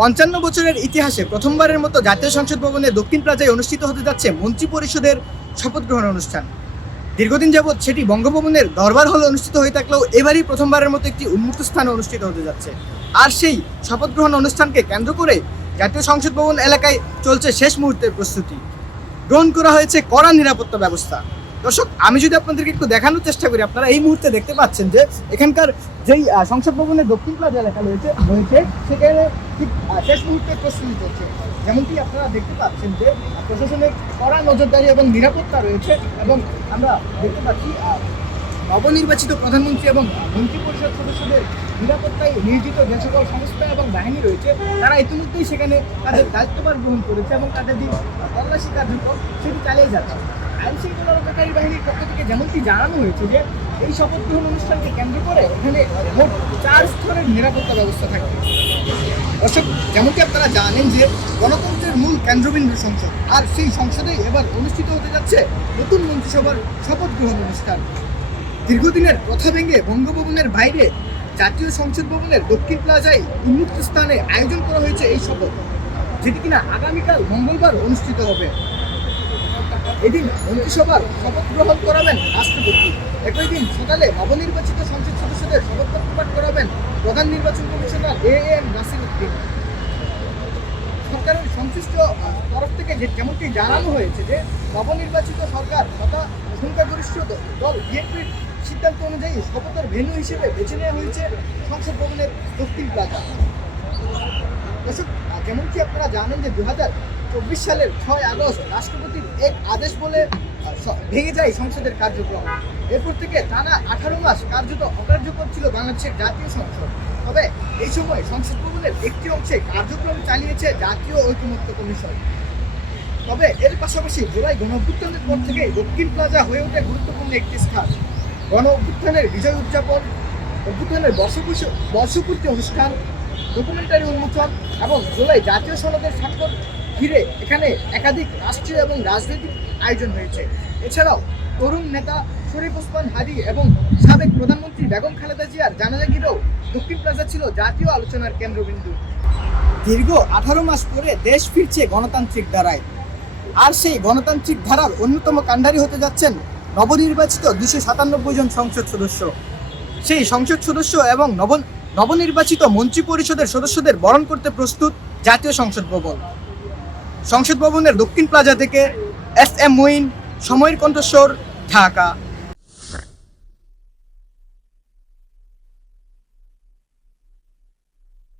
পঞ্চান্ন বছরের ইতিহাসে প্রথমবারের মতো জাতীয় সংসদ ভবনে দক্ষিণ প্লাজায় অনুষ্ঠিত হতে যাচ্ছে মন্ত্রী পরিষদের শপথ গ্রহণ অনুষ্ঠান। দীর্ঘদিন যাবৎ সেটি বঙ্গভবনের দরবার হলে অনুষ্ঠিত হয়ে থাকলেও এবারই প্রথমবারের মতো একটি উন্মুক্ত স্থানে অনুষ্ঠিত হতে যাচ্ছে। আর সেই শপথ গ্রহণ অনুষ্ঠানকে কেন্দ্র করে জাতীয় সংসদ ভবন এলাকায় চলছে শেষ মুহূর্তের প্রস্তুতি। গ্রহণ করা হয়েছে কড়া নিরাপত্তা ব্যবস্থা। দর্শক, আমি যদি আপনাদেরকে একটু দেখানোর চেষ্টা করি, আপনারা এই মুহূর্তে দেখতে পাচ্ছেন যে এখানকার যেই সংসদ ভবনের দক্ষিণ প্লাজা এলাকা রয়েছে রয়েছে, সেখানে ঠিক শেষ মুহূর্তে প্রস্তুতি চলছে। যেমনটি আপনারা দেখতে পাচ্ছেন যে, প্রশাসনের কড়া নজরদারি এবং নিরাপত্তা রয়েছে এবং আমরা দেখতে পাচ্ছি নবনির্বাচিত প্রধানমন্ত্রী এবং মন্ত্রী পরিষদ সদস্যদের নিরাপত্তায় নিয়োজিত যে সকল সংস্থা এবং বাহিনী রয়েছে। তারা ইতিমধ্যেই সেখানে তাদের দায়িত্বভার গ্রহণ করেছে এবং তাদের যে তল্লাশি কার্যক্রম, সেটি চালিয়ে যাচ্ছে। আইন শৃঙ্খলা রক্ষাকারী বাহিনীর পক্ষ থেকে যেমনটি জানানো হয়েছে যে এই শপথ গ্রহণ অনুষ্ঠানকে কেন্দ্র করে এখানে মোট চার স্তরের নিরাপত্তা ব্যবস্থা থাকবে দর্শক, যেমনটি আপনারা জানেন যে গণতন্ত্রের মূল কেন্দ্রবিন্দু সংসদ, আর সেই সংসদে এবার অনুষ্ঠিত হতে যাচ্ছে নতুন মন্ত্রিসভার শপথ গ্রহণ অনুষ্ঠান। দীর্ঘদিনের প্রথা ভেঙে বঙ্গভবনের বাইরে জাতীয় সংসদ ভবনের দক্ষিণ প্লাজায় উন্মুক্ত স্থানে আয়োজন করা হয়েছে এই শপথ, যেটি কিনা আগামীকাল মঙ্গলবার অনুষ্ঠিত হবে। এদিন মন্ত্রিসভার শপথ গ্রহণ করাবেন রাষ্ট্রপতি। একই দিন সকালে নবনির্বাচিত সংসদ সদস্যদের শপথ বাক্য পাঠ করাবেন প্রধান নির্বাচন commissioner A M Nasir Uddin. সরকারের সংশ্লিষ্ট তরফ থেকে যে যেমনটি জানানো হয়েছে যে নবনির্বাচিত সরকার তথা সংখ্যাগরিষ্ঠ দল বিএনপির সিদ্ধান্ত অনুযায়ী শপথের ভেন্যু হিসেবে বেছে নেওয়া হয়েছে সংসদ ভবনের দক্ষিণ প্লাজা। যেমনটি আপনারা জানেন যে দু হাজার চব্বিশ সালের ছয় আগস্ট রাষ্ট্রপতির এক আদেশ বলে ভেঙে যায় সংসদের কার্যক্রম। এরপর থেকে টানা আঠারো মাস কার্যত অকার্যকর ছিল বাংলাদেশের জাতীয় সংসদ। তবে এই সময় সংসদ ভবনের একটি অংশে কার্যক্রম চালিয়েছে জাতীয় ঐকমত্য কমিশন। তবে এর পাশাপাশি জুলাই গণ অভ্যুত্থানের পর থেকে দক্ষিণ প্লাজা হয়ে ওঠে গুরুত্বপূর্ণ একটি স্থান। গণ অভ্যুত্থানের বিজয় উদযাপন, অভ্যুত্থানের বর্ষপূর্তি বর্ষপূর্তি অনুষ্ঠান ডকুমেন্টারি উন্মোচন এবং জুলাই জাতীয় সনদের স্বাক্ষর ঘিরে এখানে একাধিক রাষ্ট্রীয় এবং রাজনৈতিক আয়োজন হয়েছে। এছাড়াও তরুণ নেতা শরীফ ওসমান হাদি এবং সাবেক প্রধানমন্ত্রী বেগম খালেদা জিয়ার জানাজা ঘিরেও দক্ষিণ প্লাজা ছিল জাতীয় আলোচনার কেন্দ্রবিন্দু। দীর্ঘ আঠারো মাস পরে দেশ ফিরছে গণতান্ত্রিক ধারায়। আর সেই গণতান্ত্রিক ধারার অন্যতম কাণ্ডারি হতে যাচ্ছেন নবনির্বাচিত দুশো সাতানব্বই জন সংসদ সদস্য। সেই সংসদ সদস্য এবং নব নবনির্বাচিত মন্ত্রী পরিষদের সদস্যদের বরণ করতে প্রস্তুত জাতীয় সংসদ ভবন। সংসদ ভবনের দক্ষিণ প্লাজা থেকে এস এম মুইন সময়ের কণ্ঠস্বর ঢাকা।